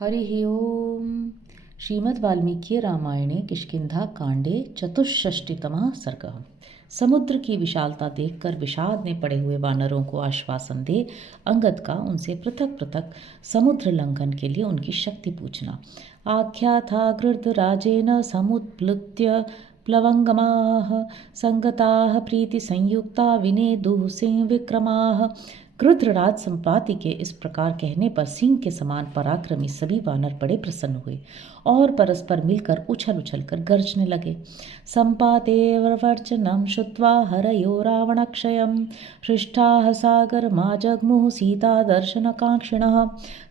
हरिः ओम्। श्रीमद् वाल्मीकि रामायणे किष्किंधा कांडे चतुष्षष्टितमः सर्गः। समुद्र की विशालता देखकर विषाद में पड़े हुए वानरों को आश्वासन दे अंगद का उनसे पृथक पृथक समुद्र लंघन के लिए उनकी शक्ति पूछना। आख्या था गृद्धराजेन समुत्प्लुत्य प्लवंगमाः संगताः प्रीति संयुक्ता विनेदुः सिंह विक्रमाः। गृध्रराज संपाति के इस प्रकार कहने पर सिंह के समान पराक्रमी सभी वानर बड़े प्रसन्न हुए और परस्पर मिलकर उछल उछल कर गरजने लगे। संपातेर्वचनं श्रुत्वा हरयो रावणक्षयं हृष्टाः सागरमा जग्मुः सीता दर्शनकांक्षिणः।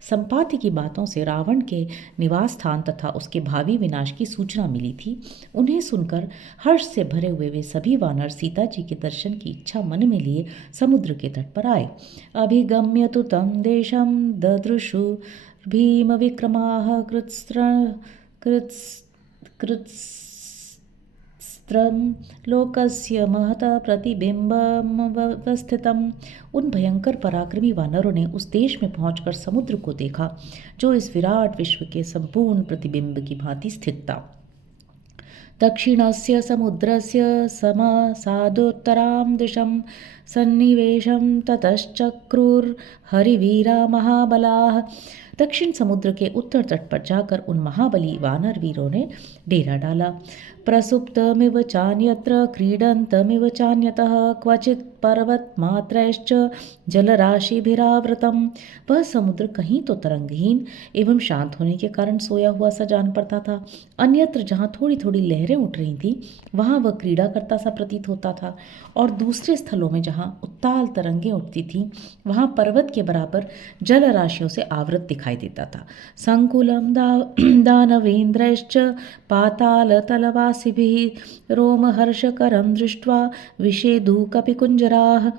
संपाति की बातों से रावण के निवास स्थान तथा उसके भावी विनाश की सूचना मिली थी। उन्हें सुनकर हर्ष से भरे हुए वे सभी वानर सीता जी के दर्शन की इच्छा मन में लिए समुद्र के तट पर आए। अभिगम्य तु तं देशं ददृशु भीमविक्रमाः कृत्स्त्रं लोकस्य महतः प्रतिबिम्बमवस्थितम्। उन भयंकर पराक्रमी वानरों ने उस देश में पहुंचकर समुद्र को देखा जो इस विराट विश्व के संपूर्ण प्रतिबिंब की भांति स्थित था। दक्षिणस्य समुद्रस्य समासादुत्तरां दिशं सन्निवेशं ततश्चक्रुर्हरिवीरा महाबलाः। दक्षिण समुद्र के उत्तर तट पर जाकर उन महाबली वानर वीरों ने डेरा डाला। प्रसुप्तमिव चान्यत्र क्रीडन्तमिव चान्यतः क्वचित् पर्वतमात्रैश्च जलराशिभिरावृतम्। वह समुद्र कहीं तो तरंगहीन एवं शांत होने के कारण सोया हुआ सा जान पड़ता था, अन्यत्र जहाँ थोड़ी थोड़ी लहरें उठ रही थी वहाँ वह क्रीड़ा करता सा प्रतीत होता था, और दूसरे स्थलों में जहाँ उत्ताल तरंगें उठती थीं वहाँ पर्वत के बराबर जल राशियों से आवृत दिखाई देता था। संकुलं दानवेन्द्रैश्च पातालतलवासिभिः रोमहर्षकरं दृष्ट्वा विषेदुः कपिकुञ्जराः।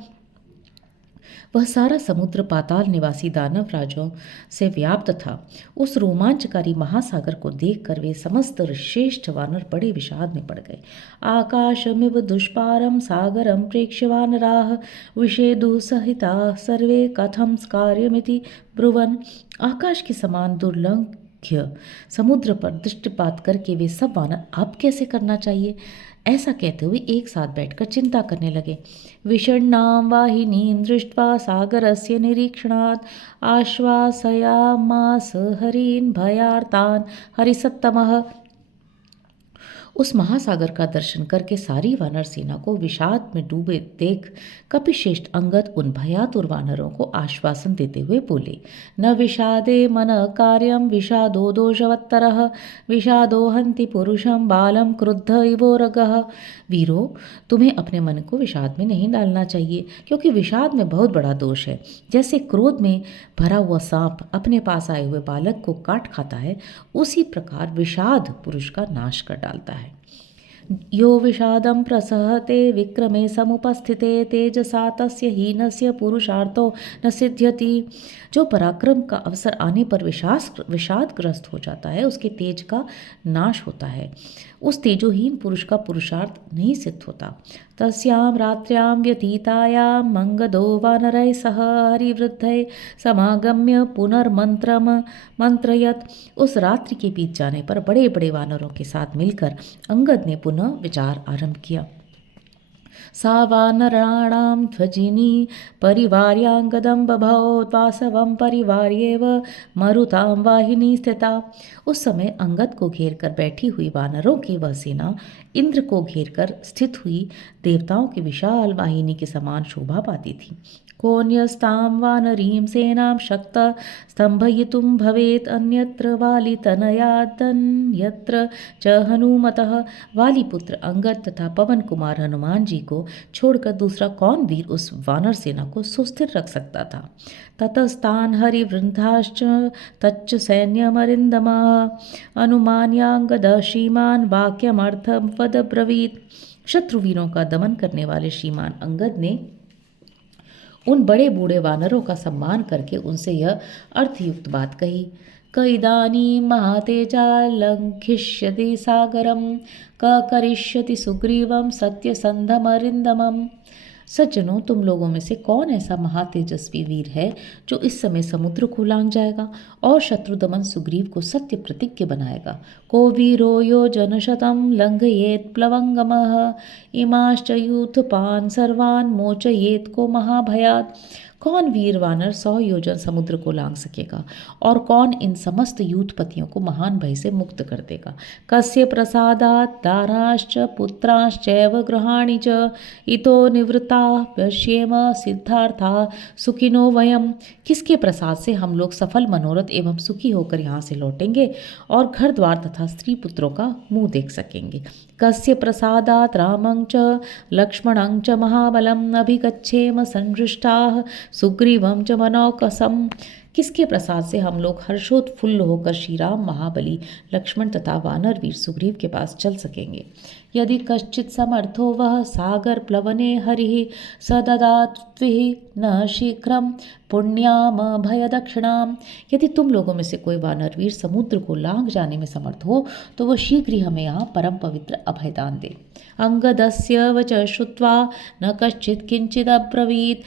वह सारा समुद्र पाताल निवासी दानव राजों से व्याप्त था। उस रोमांचकारी महासागर को देखकर वे समस्त श्रेष्ठ वानर बड़े विषाद में पड़ गए। आकाशमिव दुष्पारं सागरं प्रेक्ष्य वानराः विषेदुः सहिताः सर्वे कथं कार्यमिति ब्रुवन्। आकाश के समान दुर्लंघ्य समुद्र पर दृष्टिपात करके वे सब वानर अब कैसे करना चाहिए ऐसा कहते हुए एक साथ बैठकर चिंता करने लगे। विषण्णां वाहिनीं दृष्ट्वा सागरस्य निरीक्षणात् आश्वासयामास हरीन् भयार्तान् हरिसत्तमः। उस महासागर का दर्शन करके सारी वानर सेना को विषाद में डूबे देख कपिश्रेष्ठ अंगद उन भयातुर वानरों को आश्वासन देते हुए बोले, न विषादे मन कार्यम विषादो दोषवत्तरः विषादो हन्ति पुरुषं बालम क्रुद्ध इवोरगः। वीरो, तुम्हें अपने मन को विषाद में नहीं डालना चाहिए, क्योंकि विषाद में बहुत बड़ा दोष है। जैसे क्रोध में भरा हुआ सांप अपने पास आए हुए बालक को काट खाता है, उसी प्रकार विषाद पुरुष का नाश कर डालता है। यो विषादं प्रसहते विक्रमे समुपस्थिते तेजसा तस्य हीनस्य पुरुषार्थो न सिद्ध्यति। जो पराक्रम का अवसर आने पर विषादग्रस्त हो जाता है उसके तेज का नाश होता है, उस तेजोहीन पुरुष का पुरुषार्थ नहीं सिद्ध होता। तस्यां रात्र्यां व्यतीतायां मंगदो वानरैः सह हरिवृद्धैः समागम्य पुनर्मंत्रम मंत्रयत। उस रात्रि के बीत जाने पर बड़े बड़े वानरों के साथ मिलकर अंगद ने पुनः विचार आरंभ किया। सा वानराणां ध्वजिनी परिवार्याङ्गदं बभौ वासवं परिवार्येव मरुतां वाहिनी स्थिता। उस समय अंगद को घेर कर बैठी हुई वानरों की वह सेना इंद्र को घेर कर स्थित हुई देवताओं की विशाल वाहिनी के समान शोभा पाती थी। कोऽन्यस्तां वानरीं सेनां शक्तः स्तम्भयितुं भवेत् अन्यत्र वालितनयादन्यत्र च हनुमतः। वालीपुत्र अंगद तथा पवन कुमार हनुमान जी को छोड़कर दूसरा कौन वीर उस वानर सेना को सुस्थिर रख सकता था। ततस्तान् हरिवृन्दाश्च तच्च सैन्यमरिन्दमः अनुमान्याङ्गद श्रीमान् वाक्यमर्थं वद ब्रवीत्। शत्रुवीरों का दमन करने वाले श्रीमान अंगद ने उन बड़े बूढ़े वानरों का सम्मान करके उनसे यह अर्थयुक्त बात कही। कैदानीं महातेजा लङ्घिष्यति सागरं क करिष्यति सुग्रीवं सत्यसन्धमरिन्दमम्। सज्जनों, तुम लोगों में से कौन ऐसा महातेजस्वी वीर है जो इस समय समुद्र को लांघ जाएगा और शत्रुदमन सुग्रीव को सत्य प्रतिज्ञ बनाएगा? को वीरो योजनशतं लंघयेत् प्लवंगमः इमाश्च यूथपान् सर्वान् मोचयेत् को महाभयात्। कौन वीर वानर 100 योजन समुद्र को लांघ सकेगा और कौन इन समस्त यूथपतियों को महान भय से मुक्त कर देगा? कस्य प्रसादात् दाराश्च पुत्राश्चैव गृहाणि च इतो निवृत्ता पश्येम सिद्धार्था सुखिनो वयम। किसके प्रसाद से हम लोग सफल मनोरथ एवं सुखी होकर यहाँ से लौटेंगे और घर द्वार तथा स्त्री पुत्रों का मुंह देख सकेंगे? कस्य प्रसादात् रामं च लक्ष्मणं च महाबलम् अभिगच्छेम संहृष्टाः सुग्रीवं च मनौकसम्। किसके प्रसाद से हम लोग हर्षोत्फुल्ल होकर श्री राम, महाबली, लक्ष्मण तथा वानर वीर सुग्रीव के पास चल सकेंगे? यदि कश्चित् समर्थो वह सागर प्लवने हरिः स ददात्विः न शीघ्रं पुण्याम भय दक्षिणाम। यदि तुम लोगों में से कोई वानर वीर समुद्र को लांघ जाने में समर्थ हो तो वह शीघ्र ही हमें यहाँ परम पवित्र अभयदान दे। अंगदस्य वच श्रुत्वा न कश्चित् किंचिदब्रवीत्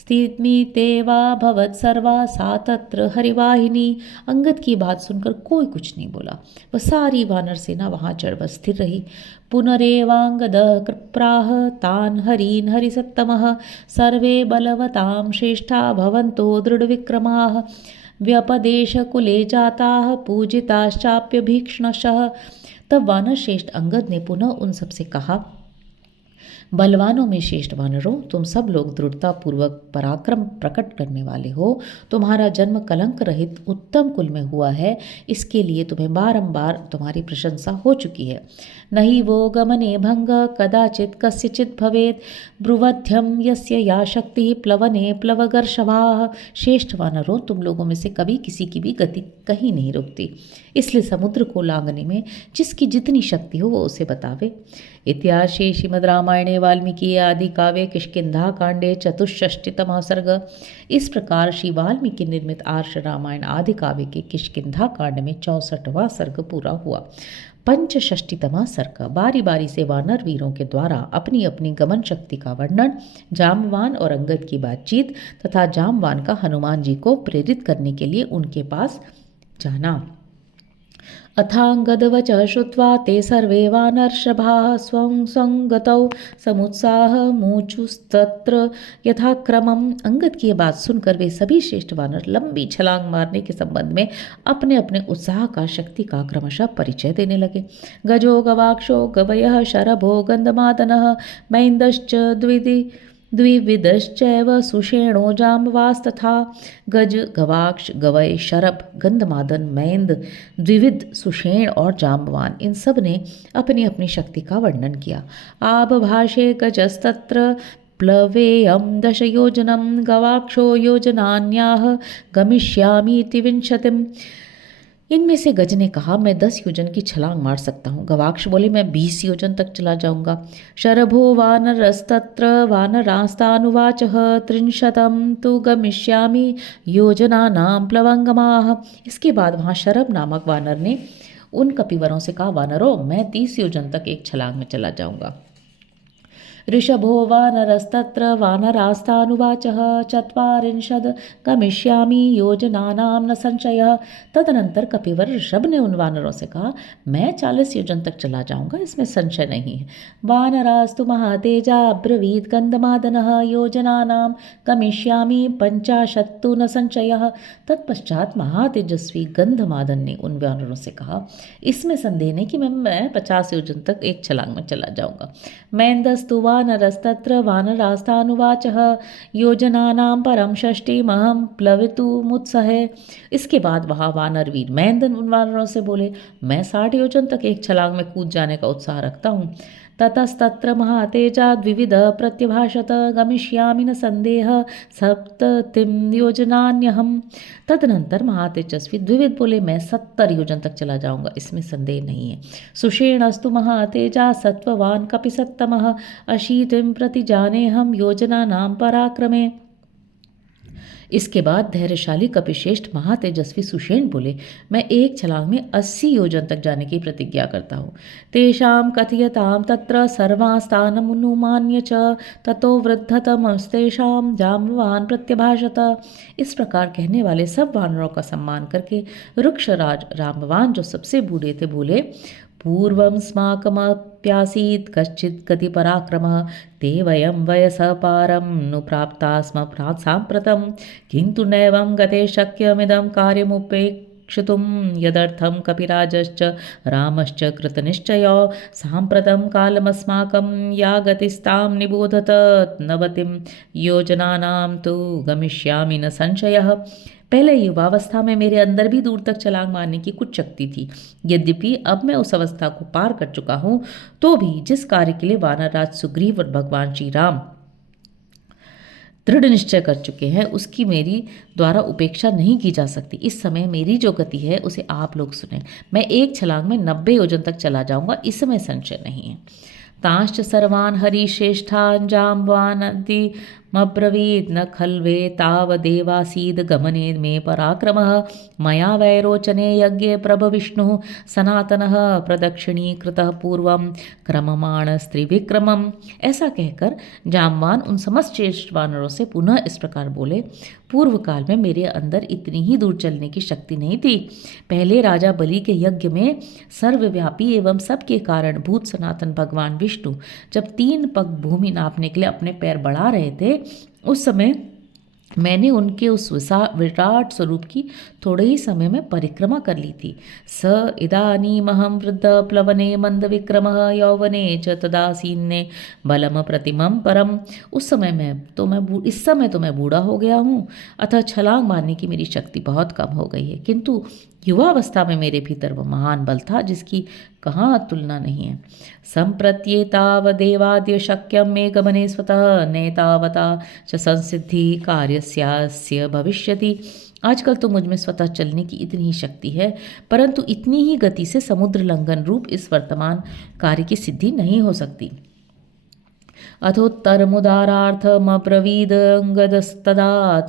स्थिमितेवाभवत् सर्वा सा तत्र हरिवाहिनी। अंगद की बात सुनकर कोई कुछ नहीं बोला। वह सारी वानर सेना वहां चढ़ स्थिर रही। पुनरेवांगद कृप्राह तान् हरीन् हरिसत्तमः सर्वे बलवतां श्रेष्ठा भवन्तो दृढविक्रमाः व्यपदेशकुले जाताः पूजिताश्चाप्य भीक्ष्णशः। तब वानर श्रेष्ठ अंगद ने पुनः उन सबसे कहा, बलवानों में श्रेष्ठ वानरों, तुम सब लोग दृढ़ता पूर्वक पराक्रम प्रकट करने वाले हो। तुम्हारा जन्म कलंक रहित उत्तम कुल में हुआ है, इसके लिए तुम्हें बारंबार तुम्हारी प्रशंसा हो चुकी है। नहीं वो गमने भंग कदाचित कस्यचित भवेत् ब्रुवध्यम यस्य या शक्ति प्लवने प्लवगर्षभाः। श्रेष्ठ वानरों, तुम लोगों में से कभी किसी की भी गति कहीं नहीं रुकती, इसलिए समुद्र को लांघने में जिसकी जितनी शक्ति हो वो उसे बतावे। इतिहासे श्रीमद् रामायणे वाल्मीकि आदि काव्ये किष्किंधा कांडे चतुष्षष्टितमः सर्ग। इस प्रकार श्री वाल्मीकि निर्मित आर्ष रामायण आदि काव्य के किष्किंधा कांड में 64वां सर्ग पूरा हुआ। पंचषष्टितमा सर्ग बारी बारी से वानर वीरों के द्वारा अपनी अपनी गमन शक्ति का वर्णन, जाम्बवान और अंगद की बातचीत तथा जाम्बवान का हनुमान जी को प्रेरित करने के लिए उनके पास जाना। अथांगदवच श्रुत्वा ते सर्वे वानर्षभाः स्वं स्वं गतौ समुत्साहमुचुस्तत्र यथाक्रमम्। अंगद की बात सुनकर वे सभी श्रेष्ठ वानर लंबी छलांग मारने के संबंध में अपने अपने उत्साह का, शक्ति का क्रमशः परिचय देने लगे। गजो गवाक्षो गवयः शरभो गंधमादनः मैन्दश्च द्विविदश्चैव सुषेणो जाम्बवास्तथा। गज, गवाक्ष, गवय, शरभ, गंधमादन, मैंद, द्विविद, सुषेण और जाम्बवान, इन सब ने अपनी अपनी शक्ति का वर्णन किया। आबभाषे गजस्तत्र प्लवेयं 10 योजनं गवाक्षो योजनान्याः गमिष्यामीति 20। इनमें से गज ने कहा, मैं 10 योजन की छलांग मार सकता हूँ। गवाक्ष बोले, मैं 20 योजन तक चला जाऊंगा। शरभो वानरस्तत्र वानरास्तानुवाचः 30 तु गमिष्यामि योजनानां प्लवंगमाः। इसके बाद वहाँ शरभ नामक वानर ने उन कपिवरों से कहा, वानरों, मैं 30 योजन तक एक छलांग में चला जाऊंगा। ऋषभो वानरस्तत्र वानरास्तानुवाचः 40 गमिष्यामि योजनानां न संशयः। तदनंतर कपिवर ऋषभ ने उन वानरों से कहा, मैं 40 योजन तक चला जाऊंगा, इसमें संशय नहीं है। वानरास्तु महातेजा ब्रवीत गंधमादनः योजनानां गमिष्यामि 50 न संशयः। तत्पश्चात महातेजस्वी गंधमादन ने उन वानरों से कहा, इसमें संदेह नहीं कि मैं 50 योजन तक एक छलांग में चला जाऊंगा। मैंदस्तु वानरस्तत्र वानरास्तानुवाचः योजनानां परं 60 प्लवितुमुत्सहे। इसके बाद वहाँ वानर वीर मैंदन उन वानरों से बोले, मैं 60 योजन तक एक छलांग में कूद जाने का उत्साह रखता हूँ। ततस्तत्र महातेजा द्विविध प्रत्यभाषत गमिष्यामि न संदेह 70 योजनान्यहम्। तदनंतर महातेजस्वी द्विविध बोले, मैं 70 योजन तक चला जाऊंगा, इसमें संदेह नहीं है। सुषेणस्तु महातेजा सत्ववान कपिसत्तमः 80 प्रति जाने हम योजनानां पराक्रमे। इसके बाद धैर्यशाली कपिश्रेष्ठ महातेजस्वी सुषेण बोले, मैं एक छलांग में 80 योजन तक जाने की प्रतिज्ञा करता हूँ। तेषां कथयतां तत्र सर्वास्तानमनुमान्य च ततो वृद्धतमस्तेषां जाम्बवान प्रत्यभाषत। इस प्रकार कहने वाले सब वानरों का सम्मान करके वृक्षराज रामवान जो सबसे बूढ़े थे बोले, पूर्वं स्माकमप्यासीत् कश्चित् गतिपराक्रमः ते वयं वयसः पारं नु प्राप्ता स्म साम्प्रतं किन्तु नैवं गते शक्यमिदं कार्यमुपेक्षितुं यदर्थं कपिराजश्च रामश्च कृतनिश्चयो साम्प्रतं कालमस्माकं या गतिस्तां निबोधत नवतिं योजनानां तु गमिष्यामि न संशयः। पहले युवावस्था में मेरे अंदर भी दूर तक छलांग मारने की कुछ शक्ति थी। यद्यपि अब मैं उस अवस्था को पार कर चुका हूँ, तो भी जिस कार्य के लिए वानरराज सुग्रीव और भगवान श्री राम दृढ़ निश्चय कर चुके हैं, उसकी मेरी द्वारा उपेक्षा नहीं की जा सकती। इस समय मेरी जो गति है उसे आप लोग सुने। मैं एक छलांग में 90 योजन तक चला जाऊंगा, इसमें संशय नहीं है। तांश्च सर्वान् हरिश्रेष्ठान् जाम्बवानन्ति मब्रवीत् न खल्वे तावदेवासीद् गमने मे पराक्रमः मया वैरोचने यज्ञे प्रभविष्णुः सनातनः प्रदक्षिणीकृतः पूर्वं क्रममाणस्त्रिविक्रमम्। ऐसा कहकर जाम्बवान उन समस्त श्रेष्ठ वानरों से पुनः इस प्रकार बोले, पूर्व काल में मेरे अंदर इतनी ही दूर चलने की शक्ति नहीं थी। पहले राजा बलि के यज्ञ में सर्वव्यापी एवं सबके कारण भूत सनातन भगवान विष्णु जब 3 पग भूमि नापने के लिए अपने पैर बढ़ा रहे थे, उस समय मैंने उनके उस विराट स्वरूप की थोड़े ही समय में परिक्रमा कर ली थी। स इदानीमहं वृद्ध प्लवने मंद विक्रमः यौवने च तदासीन्ने बलम प्रतिमं परम। इस समय तो मैं बूढ़ा हो गया हूँ, अतः छलांग मारने की मेरी शक्ति बहुत कम हो गई है, किंतु युवावस्था में मेरे भीतर वह महान बल था जिसकी कहाँ तुलना नहीं है। संप्रत्येतावदेवाद्य शक्यं मे गमने स्वतः नेतावता च संसिद्धि कार्यस्यास्य भविष्यति। आजकल तो मुझ में स्वतः चलने की इतनी ही शक्ति है, परंतु इतनी ही गति से समुद्र लंघन रूप इस वर्तमान कार्य की सिद्धि नहीं हो सकती। अथोत्तरमुदारार्थमब्रवीदङ्गदस्तदा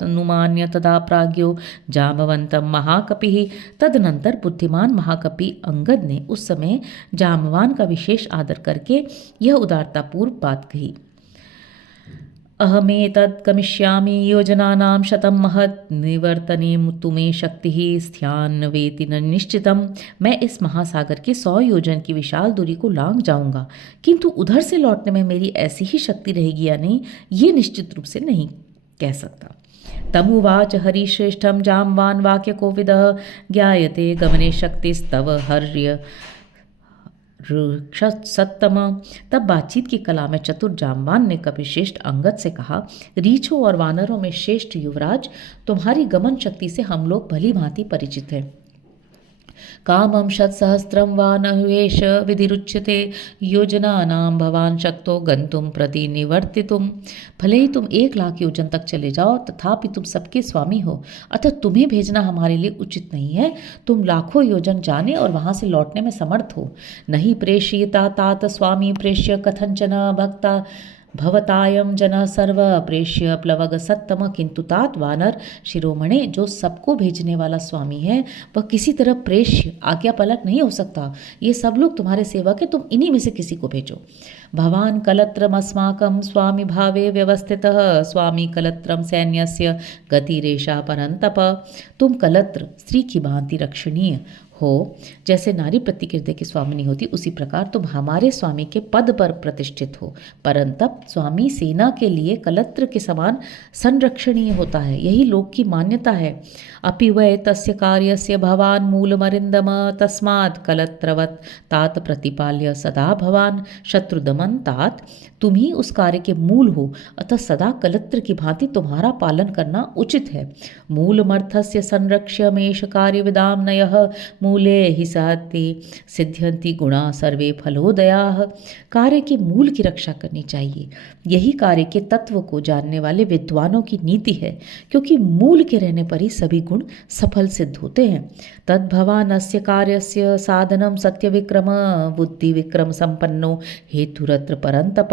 तदा प्राज्ञो जाम्बवन्तं महाकपिः। तदनंतर बुद्धिमान महाकपि अंगद ने उस समय जाम्बवान का विशेष आदर करके यह उदारतापूर्व बात कही, अहमेतत् गमिष्यामि योजनानां शतं महत् निवर्तने तुमे शक्तिः स्यान्वेति न निश्चितम्। मैं इस महासागर के 100 योजन की विशाल दूरी को लांघ जाऊंगा, किंतु उधर से लौटने में मेरी ऐसी ही शक्ति रहेगी या नहीं, ये निश्चित रूप से नहीं कह सकता। तमुवाच हरिश्रेष्ठं जाम्बवान् वाक्यकोविदः ज्ञायते गमने शक्तिस्तव हर्य सत्तम। तब बातचीत की कला में चतुर जाम्बवान ने कपिश्रेष्ठ अंगद से कहा, रीछों और वानरों में श्रेष्ठ युवराज, तुम्हारी गमन शक्ति से हम लोग भली भांति परिचित हैं। कामं शतसहस्रं वा न ह्वेष विधिरुच्यते योजनानां भवान शक्तो गंतुम प्रति निवर्तितुम। भले ही तुम 1 लाख योजन तक चले जाओ, तथापि तुम सबके स्वामी हो, अतः तुम्हें भेजना हमारे लिए उचित नहीं है। तुम लाखों योजन जाने और वहां से लौटने में समर्थ हो। नहीं प्रेषयिता तात स्वामी प्रेष्य कथंचन भक्ता भवतायम जन सर्व प्रेष्य प्लवग सत्तम। किंतु तात वानर शिरोमणे, जो सबको भेजने वाला स्वामी है, वह किसी तरह प्रेष्य आज्ञा पलक नहीं हो सकता। ये सब लोग तुम्हारे सेवक है, तुम इन्हीं में से किसी को भेजो। भवान कलत्रम अस्माकं स्वामी भावे व्यवस्थितः स्वामी कलत्रम सैन्यस्य गतिरेषा परंतप। तुम कलत्र स्त्री की भांति रक्षणीय हो, जैसे नारी प्रति हृदय की स्वामिनी होती, उसी प्रकार तुम हमारे स्वामी के पद पर प्रतिष्ठित हो। परंतप स्वामी सेना के लिए कलत्र के समान संरक्षणीय होता है, यही लोक की मान्यता है। अपि वै तस्य कार्यस्य भवान मूलमरिंदम तस्मात् कलत्रवत् तात प्रतिपाल्य सदा भवान शत्रुदमन। तात तुम ही उस कार्य के मूल हो, अतः सदा कलत्र की भांति तुम्हारा पालन करना उचित है। मूलमर्थस्य संरक्ष्य मेष कार्य विदाम नयः मूले ही सहति सिद्ध्यन्ति गुणा सर्वे फलोदयाः। कार्य के मूल की रक्षा करनी चाहिए, यही कार्य के तत्व को जानने वाले विद्वानों की नीति है, क्योंकि मूल के रहने पर ही सभी गुण सफल सिद्ध होते हैं। तद्भवानस्य कार्यस्य साधनम सत्य विक्रम बुद्धि विक्रम संपन्नो हेतु दूरत्र परंतप।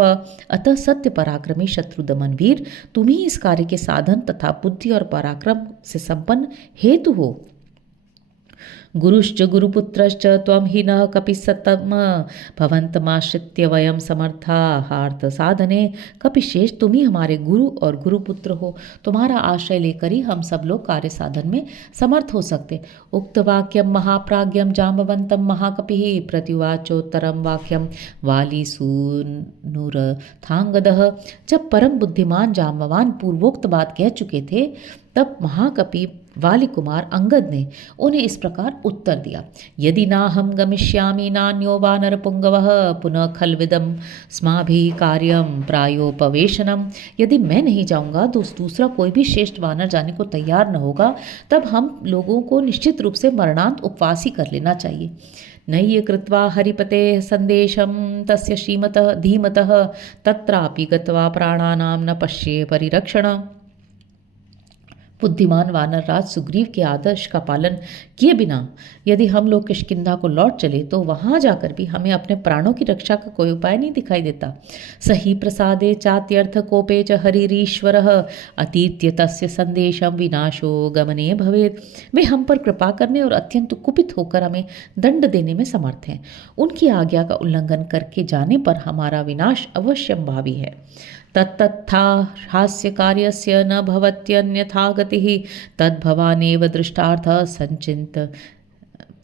अतः सत्य पराक्रमी शत्रुदमन वीर, तुम ही इस कार्य के साधन तथा बुद्धि और पराक्रम से संपन्न हेतु हो। गुरुश्च गुरुपुत्रश्च त्वं हि न कपिस्तम भवन्तमाश्रित्य वयं समर्था हार्थ साधने। कपिशेष, तुम ही हमारे गुरु और गुरुपुत्र हो। तुम्हारा आश्रय लेकर ही हम सब लोग कार्य साधन में समर्थ हो सकते। उक्त वाक्यम महाप्राज्ञम जाम्बवंतम महाकपिः प्रत्युवाचोत्तरम वाक्यम वालीसूनुरथांगदः। जब परम बुद्धिमान जाम्बवान पूर्वोक्त बात कह चुके थे, तब महाकपि वाली कुमार अंगद ने उन्हें इस प्रकार उत्तर दिया। यदि नाहं गमिष्यामि नान्यो वानरपुंगवः पुनः खल्विदं स्माभिः कार्यं प्रायोपवेशनम। यदि मैं नहीं जाऊंगा तो दूसरा कोई भी श्रेष्ठ वानर जाने को तैयार न होगा, तब हम लोगों को निश्चित रूप से मरणांत उपवास ही कर लेना चाहिए। नय्य कृत्वा हरिपते संदेशम तस्य श्रीमतः धीमतः तत्रापि गत्वा प्राणानां न पश्ये परिरक्षण। बुद्धिमान वानर राज सुग्रीव के आदर्श का पालन किए बिना यदि हम लोग किष्किंधा को लौट चले तो वहां जाकर भी हमें अपने प्राणों की रक्षा का कोई उपाय नहीं दिखाई देता। सही प्रसादे चात्यर्थ कोपे च हरिरीश्वरः अतीत्य तस्य संदेशम विनाशो गमने भवेत्। वे हम पर कृपा करने और अत्यंत कुपित होकर हमें दंड देने में समर्थ हैं। उनकी आज्ञा का उल्लंघन करके जाने पर हमारा विनाश अवश्यंभावी है। तत्तथा हास्य कार्यस्य न भवत्यन्यथा गतिः तद्भवानेव दृष्टार्थ संचिंत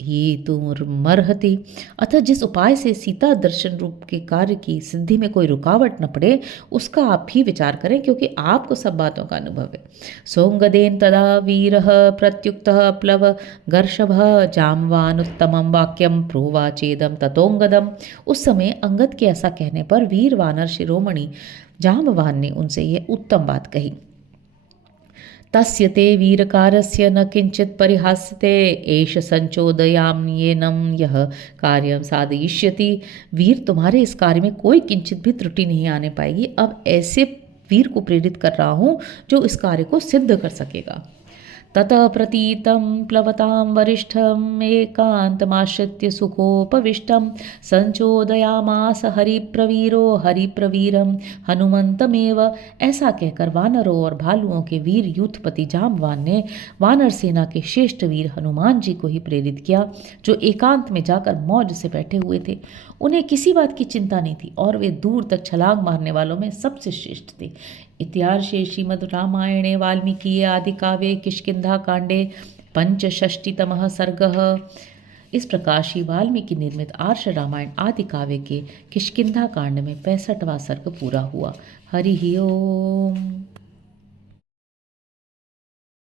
ही तुमर्हति। अतः जिस उपाय से सीता दर्शन रूप के कार्य की सिद्धि में कोई रुकावट न पड़े, उसका आप ही विचार करें, क्योंकि आपको सब बातों का अनुभव है। सोंगदेन तदा वीरः प्रत्युक्तः प्लव गर्षभः जाम्वान उत्तमं वाक्यम प्रोवाचेदम ततोंगदम। उस समय अंगद के ऐसा कहने पर वीर वानर शिरोमणि जाम्बवान ने उनसे यह उत्तम बात कही। तस्य ते वीरकारस्य न किंचित परिहास्यते एष संचोदयाम्येनं यह कार्यं साधयिष्यति। वीर, तुम्हारे इस कार्य में कोई किंचित भी त्रुटि नहीं आने पाएगी। अब ऐसे वीर को प्रेरित कर रहा हूँ जो इस कार्य को सिद्ध कर सकेगा। ततः प्रतीतं प्लवतां वरिष्ठम् एकान्तमाश्रित्य सुखोपविष्टं संचोदयामास हरिप्रवीरो हरिप्रवीरं हनुमंतमेव। ऐसा कहकर वानरों और भालुओं के वीर यूथपति जाम्बवान ने वानर सेना के श्रेष्ठ वीर हनुमान जी को ही प्रेरित किया, जो एकांत में जाकर मौज से बैठे हुए थे। उन्हें किसी बात की चिंता नहीं थी और वे दूर तक छलांग मारने वालों में सबसे श्रेष्ठ थे। इतिहासे श्रीमद् रामायणे वाल्मीकि आदि काव्ये किष्किंधा कांडे पंचषष्टितमः सर्गः। इस प्रकार श्री वाल्मीकि निर्मित आर्ष रामायण आदि काव्य के किष्किंधा कांड में 65वां सर्ग पूरा हुआ। हरि ओम।